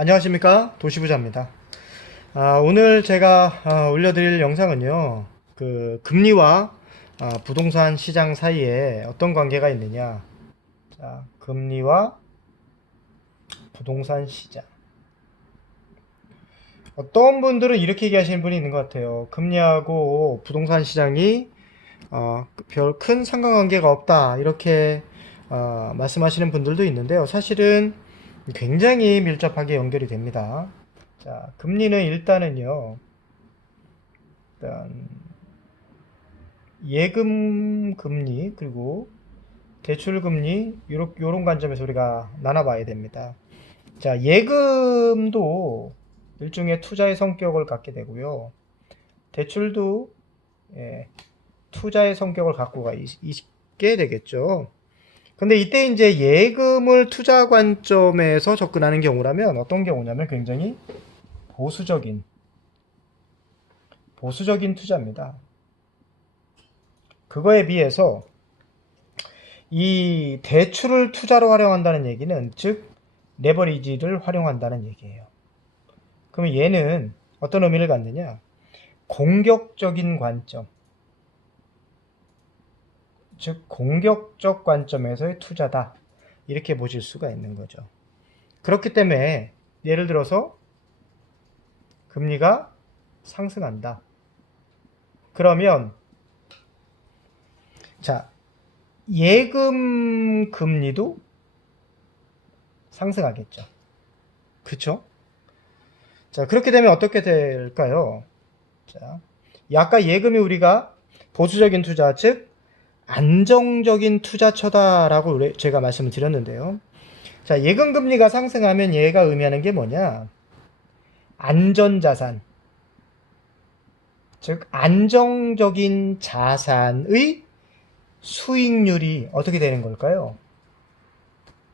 안녕하십니까, 도시부자입니다. 오늘 제가 올려드릴 영상은요, 금리와 부동산 시장 사이에 어떤 관계가 있느냐. 자, 금리와 부동산 시장. 어떤 분들은 이렇게 얘기하시는 분이 있는 것 같아요. 금리하고 부동산 시장이 별 큰 상관관계가 없다, 이렇게 말씀하시는 분들도 있는데요. 사실은 굉장히 밀접하게 연결이 됩니다. 자, 금리는 일단은요, 일단 예금 금리 그리고 대출 금리, 요런 관점에서 우리가 나눠봐야 됩니다. 자, 예금도 일종의 투자의 성격을 갖게 되고요. 대출도 투자의 성격을 갖고 있게 되겠죠. 근데 이때 이제 예금을 투자 관점에서 접근하는 경우라면 어떤 경우냐면 굉장히 보수적인 투자입니다. 그거에 비해서 이 대출을 투자로 활용한다는 얘기는, 즉 레버리지를 활용한다는 얘기예요. 그러면 얘는 어떤 의미를 갖느냐? 공격적인 관점, 즉 공격적 관점에서의 투자다, 이렇게 보실 수가 있는 거죠. 그렇기 때문에 예를 들어서 금리가 상승한다. 그러면 자, 예금 금리도 상승하겠죠. 그쵸? 자, 그렇게 되면 어떻게 될까요? 자, 아까 예금이 우리가 보수적인 투자, 즉 안정적인 투자처다라고 제가 말씀을 드렸는데요. 자, 예금 금리가 상승하면 얘가 의미하는 게 뭐냐? 안전자산, 즉 안정적인 자산의 수익률이 어떻게 되는 걸까요?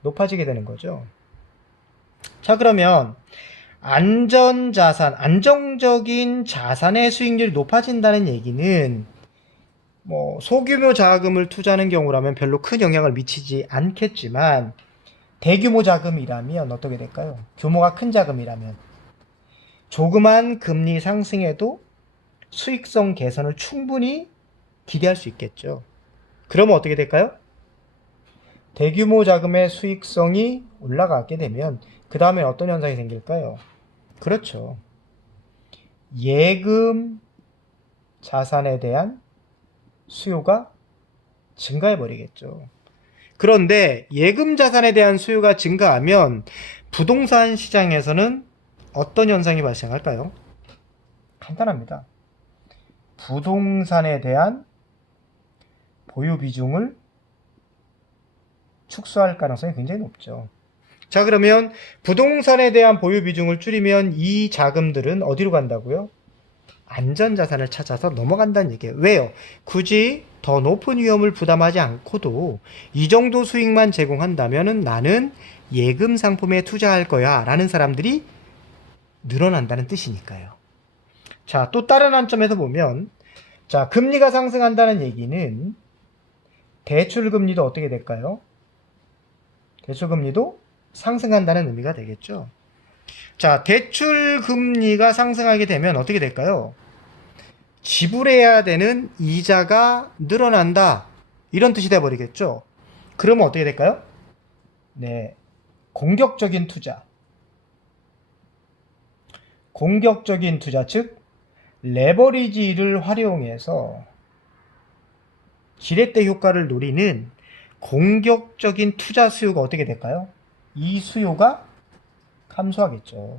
높아지게 되는 거죠. 자, 그러면 안정적인 자산의 수익률이 높아진다는 얘기는 소규모 자금을 투자하는 경우라면 별로 큰 영향을 미치지 않겠지만, 대규모 자금이라면 어떻게 될까요? 규모가 큰 자금이라면 조그만 금리 상승에도 수익성 개선을 충분히 기대할 수 있겠죠. 그러면 어떻게 될까요? 대규모 자금의 수익성이 올라가게 되면 그 다음에 어떤 현상이 생길까요? 그렇죠. 예금 자산에 대한 수요가 증가해 버리겠죠. 그런데 예금 자산에 대한 수요가 증가하면 부동산 시장에서는 어떤 현상이 발생할까요? 간단합니다. 부동산에 대한 보유 비중을 축소할 가능성이 굉장히 높죠. 자, 그러면 부동산에 대한 보유 비중을 줄이면 이 자금들은 어디로 간다고요? 안전자산을 찾아서 넘어간다는 얘기예요. 왜요? 굳이 더 높은 위험을 부담하지 않고도 이 정도 수익만 제공한다면 나는 예금 상품에 투자할 거야 라는 사람들이 늘어난다는 뜻이니까요. 자, 또 다른 관점에서 보면, 자, 금리가 상승한다는 얘기는 대출 금리도 어떻게 될까요? 대출 금리도 상승한다는 의미가 되겠죠. 자, 대출 금리가 상승하게 되면 어떻게 될까요? 지불해야 되는 이자가 늘어난다, 이런 뜻이 돼버리겠죠. 그러면 어떻게 될까요? 네, 공격적인 투자, 즉 레버리지를 활용해서 지렛대 효과를 노리는 공격적인 투자 수요가 어떻게 될까요? 이 수요가 감소하겠죠.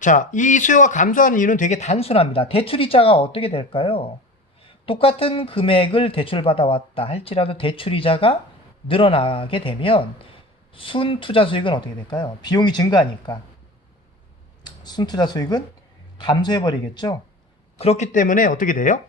자, 이 수요가 감소하는 이유는 되게 단순합니다. 대출이자가 어떻게 될까요? 똑같은 금액을 대출받아왔다 할지라도 대출이자가 늘어나게 되면 순투자 수익은 어떻게 될까요? 비용이 증가하니까 순투자 수익은 감소해버리겠죠. 그렇기 때문에 어떻게 돼요?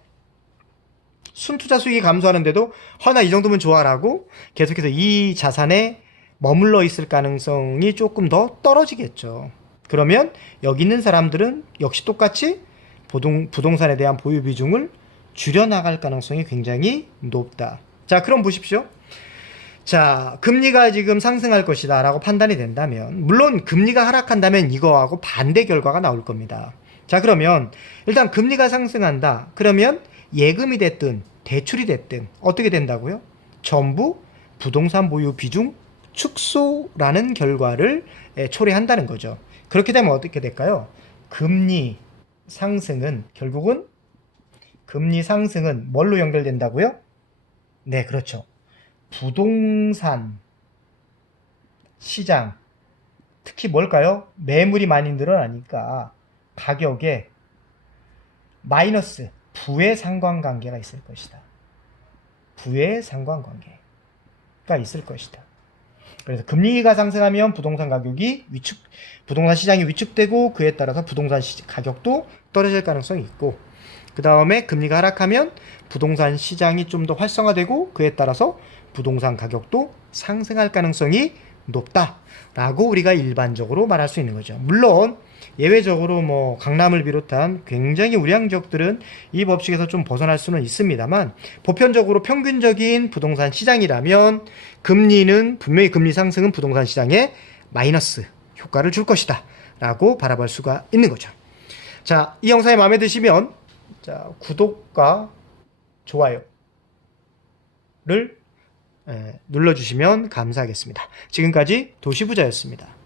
순투자 수익이 감소하는데도 나 이 정도면 좋아라고 계속해서 이 자산에 머물러 있을 가능성이 조금 더 떨어지겠죠. 그러면 여기 있는 사람들은 역시 똑같이 부동산에 대한 보유 비중을 줄여나갈 가능성이 굉장히 높다. 자, 그럼 보십시오. 자, 금리가 지금 상승할 것이다 라고 판단이 된다면, 물론 금리가 하락한다면 이거하고 반대 결과가 나올 겁니다. 자, 그러면 일단 금리가 상승한다. 그러면 예금이 됐든 대출이 됐든 어떻게 된다고요? 전부 부동산 보유 비중 축소라는 결과를 초래한다는 거죠. 그렇게 되면 어떻게 될까요? 금리 상승은 결국은 금리 상승은 뭘로 연결된다고요? 네, 그렇죠. 부동산 시장, 특히 뭘까요? 매물이 많이 늘어나니까 가격에 마이너스, 부의 상관관계가 있을 것이다. 부의 상관관계가 있을 것이다. 그래서 금리가 상승하면 부동산 가격이 부동산 시장이 위축되고 그에 따라서 부동산 가격도 떨어질 가능성이 있고, 그 다음에 금리가 하락하면 부동산 시장이 좀 더 활성화되고 그에 따라서 부동산 가격도 상승할 가능성이 높다라고 우리가 일반적으로 말할 수 있는 거죠. 물론 예외적으로 뭐 강남을 비롯한 굉장히 우량 지역들은 이 법칙에서 좀 벗어날 수는 있습니다만, 보편적으로 평균적인 부동산 시장이라면 금리는 분명히 금리 상승은 부동산 시장에 마이너스 효과를 줄 것이다 라고 바라볼 수가 있는 거죠. 자, 이 영상이 마음에 드시면 구독과 좋아요를 눌러주시면 감사하겠습니다. 지금까지 도시부자였습니다.